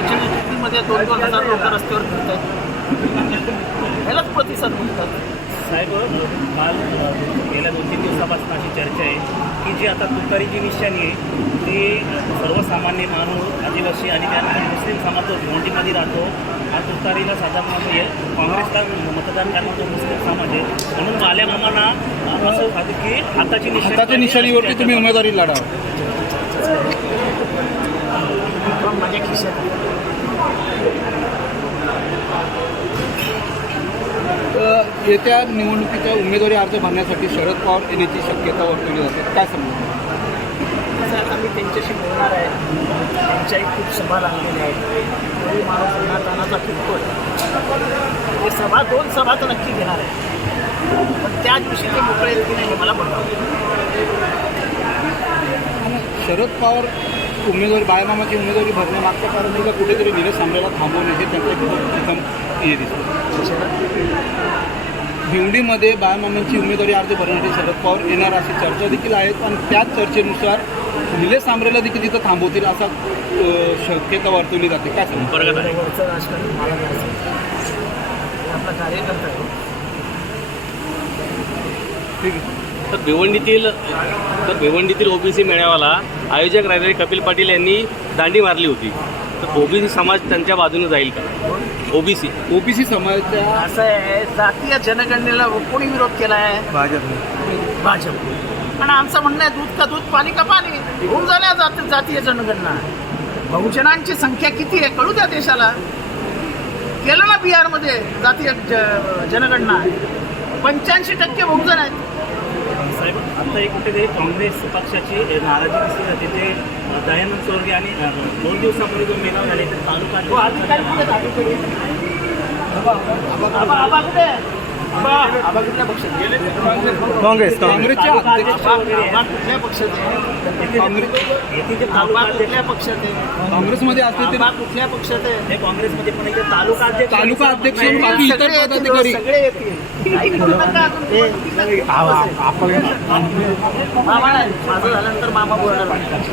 निश्चित चिठ्ठीमध्ये दोन दोन हजार लोक रस्त्यावर फिरत आहेत ह्यालाच प्रतिसाद म्हणतात. साहेब काल गेल्या दोन तीन दिवसापासून अशी चर्चा आहे की जी आता तुतारी जी निशाणी आहे ती सर्वसामान्य माणूस आदिवासी आणि त्यानंतर मुस्लिम समाज जो भिवंडीमध्ये राहतो. हा तुतारीला साधारण काँग्रेसला मतदान करणारा जो मुस्लिम समाज आहे. म्हणून माल्या मामांना असं झालं की हाताची निशाणी हाताच्या निशाणीवरती तुम्ही उमेदवारी लढा माझ्या खिशात आहे. तर येत्या निवडणुकीच्या उमेदवारी अर्ज भरण्यासाठी शरद पवार येण्याची शक्यता वर्तवली जाते. काय समजा मी त्यांच्याशी बोलणार आहे. त्यांच्याही खूप सभा लागलेल्या आहेत. माणूस उन्हातानाचा फिरतोय ते सभा दोन सभा तर नक्की घेणार आहे. पण त्या दिवशी ते मोकळे की नाही हे मला बघावं शरद पवार उमेदवारी बाळमामाची उमेदवारी भरण्यामागचं कारण म्हणजे कुठेतरी निलेश सांबरेला थांबवणे हे त्यांचं प्रथम हे दिसतं. भिवंडीमध्ये बाळमामांची उमेदवारी अर्ज भरण्यासाठी शरद पवार येणार अशी चर्चा देखील आहेत आणि त्याच चर्चेनुसार निलेश सांबरेला देखील तिथं थांबवतील असा शक्यता वर्तवली जाते. काय बरोबर आहे. आपला कार्यकर्ता ठीक आहे. तर भिवंडीतील तर भिवंडीतील ओबीसी मेळाव्याला आयोजक राहिलेले कपिल पाटील यांनी दांडी मारली होती. तर ओबीसी समाज त्यांच्या बाजूने जाईल का? ओबीसी. ओबीसी समाजाच्या असं आहे जातीय जनगणनेला कोणी विरोध केला आहे भाजप. भाजप. आणि आमचं म्हणणं आहे दूध का दूध पाणी का पाणी? होऊन जाण्या जात जातीय जनगणना. बहुजनांची संख्या किती आहे कळू द्या देशाला. केलं ना बिहारमध्ये जातीय ज- जनगणना पंच्याऐंशी टक्के बहुजन आहेत. साहेब आता एक कुठेतरी काँग्रेस पक्षाची नाराजी दिसली जाते ते दयानंद चौरगे आणि दोन दिवसापूर्वी जो मेळावा झाले ते तालुका तो काँग्रेस. काँग्रेसमध्ये आबा तरी कुठल्या पक्षात आहे हे काँग्रेसमध्ये पण इथे तालुका अध्यक्ष तालुका अध्यक्ष नाही, बाकी इतर सगळे येतील, माझं झाल्यानंतर मामा बोलणार.